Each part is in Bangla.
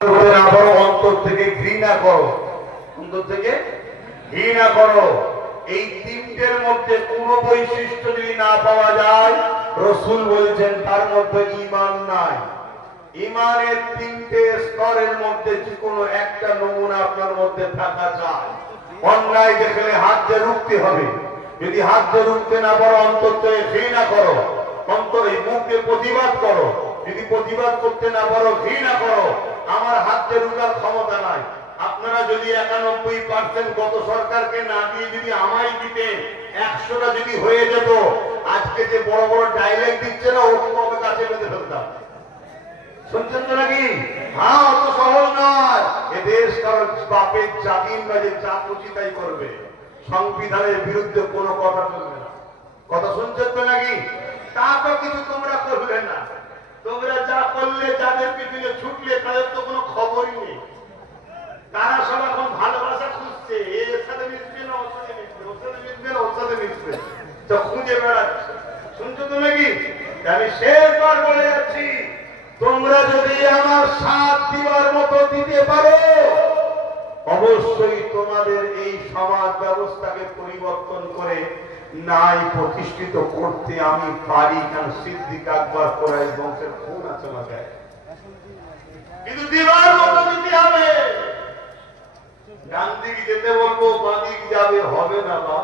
অন্তর থেকে ঘৃণা করো, অন্তর থেকে ঘৃণা করো। এই তিনটের মধ্যে কোন বৈশিষ্ট্য যদি না পাওয়া যায়, রাসূল বলেছেন তার মধ্যে ঈমান নাই। ঈমানের তিনটে স্তরের মধ্যে যে কোনো একটা নমুনা আপনার মধ্যে থাকা চাই। অন্যায় দেখলে হাত দিয়ে রুখতে হবে, যদি হাত দিয়ে রুখতে না পারো অন্তর থেকে ঘৃণা করো, অন্তরে মুখে প্রতিবাদ করো, যদি প্রতিবাদ করতে না পারো ঘৃণা করো। আমার হাতে রুখার ক্ষমতা নাই। আপনারা যদি 91% গত সরকারকে না দিয়ে যদি আমায় দিতেন, 100টা যদি হয়ে যেত, আজকে যে বড় বড় ডায়লগ দিচ্ছে না ওকে কাছে বেঁধে ফেলতাম। শুনছেন তো নাকি? হ্যাঁ, অত সহজ নয়। এ দেশ কারণ বাপের জাতির না যে যা খুশি তাই করবে, সংবিধানের বিরুদ্ধে কোনো কথা চলবে না। কথা শুনছেন তো নাকি? তা তো কিছু তোমরা করবে না। তোমরা যা করলে, যাদের পিছনে ছুটলে, তাদের তো কোনো খবরই নেই। তারা সব এখন ভালোবাসা খুঁজছে, এর সাথে মিশবে না ওর সাথে মিশবে, ওর সাথে মিশবে না ওর সাথে মিশবে, তো খুঁজে বেড়াচ্ছে। শুনছো তো নাকি? আমি শেষবার বলে যাচ্ছি, তোমরা যদি আমার সাথ দিবার মতো দিতে পারো, অবশ্যই তোমাদের এই সমাজ ব্যবস্থাকে পরিবর্তন করে নাই প্রতিষ্ঠিত করতে আমি পারি। কারণ সিদ্দিক আকবর কোরাইশ বংশের খুন আছে মাথায়, কিন্তু দিবার মতো দিতে হবে। ডান দিক যেতে বলবো, বাঁ দিক যাবে, হবে না। বা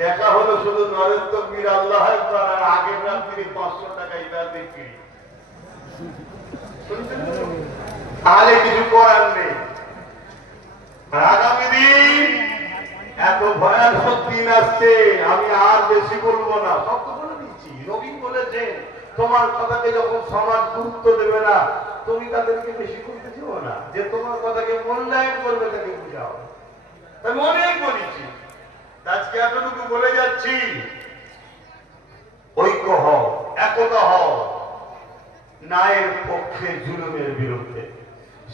দেখা হলো শুধু নরেন্দ্র বীর আল্লাহ আকবার, আর আগের রাত্রি 500 টাকা ইবার বিক্রি, তাহলে কিছু করার নেই। আগামী দিন এত ভয়ানক দিন আসছে, আমি আর বেশি বলবো না, সব তো বলে দিচ্ছি। নবী বলেছেন তোমার কথাকে যখন সমাজ গুরুত্ব দেবে না, তুমি তাদেরকে বেশি করতে চাও না, যে তোমার কথাকে মূল্যায়ন করবে তাকে বুঝাও। আমি অনেক বলেছি, আজকে এতটুকু বলে যাচ্ছি, ঐক্য হও, একতা হও, ন্যায়ের পক্ষে, জুলুমের বিরুদ্ধে।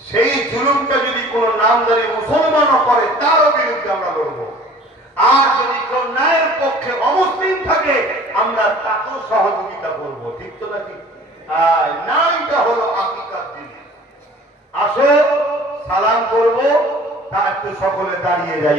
সেই জুলুমটা যদি কোন নামদারি মুসলমানও করে, তারও বিরুদ্ধে আমরা লড়বো। আর যদি কেউ ন্যায়ের পক্ষে অমুসলিম থাকে, আমরা তাকেও সহযোগিতা করবো। ঠিক তো নাকি? ন্যায়টা হলো হাকিকাত জিনিস। আসো সালাম করবো, তা একটু সকলে দাঁড়িয়ে যাই।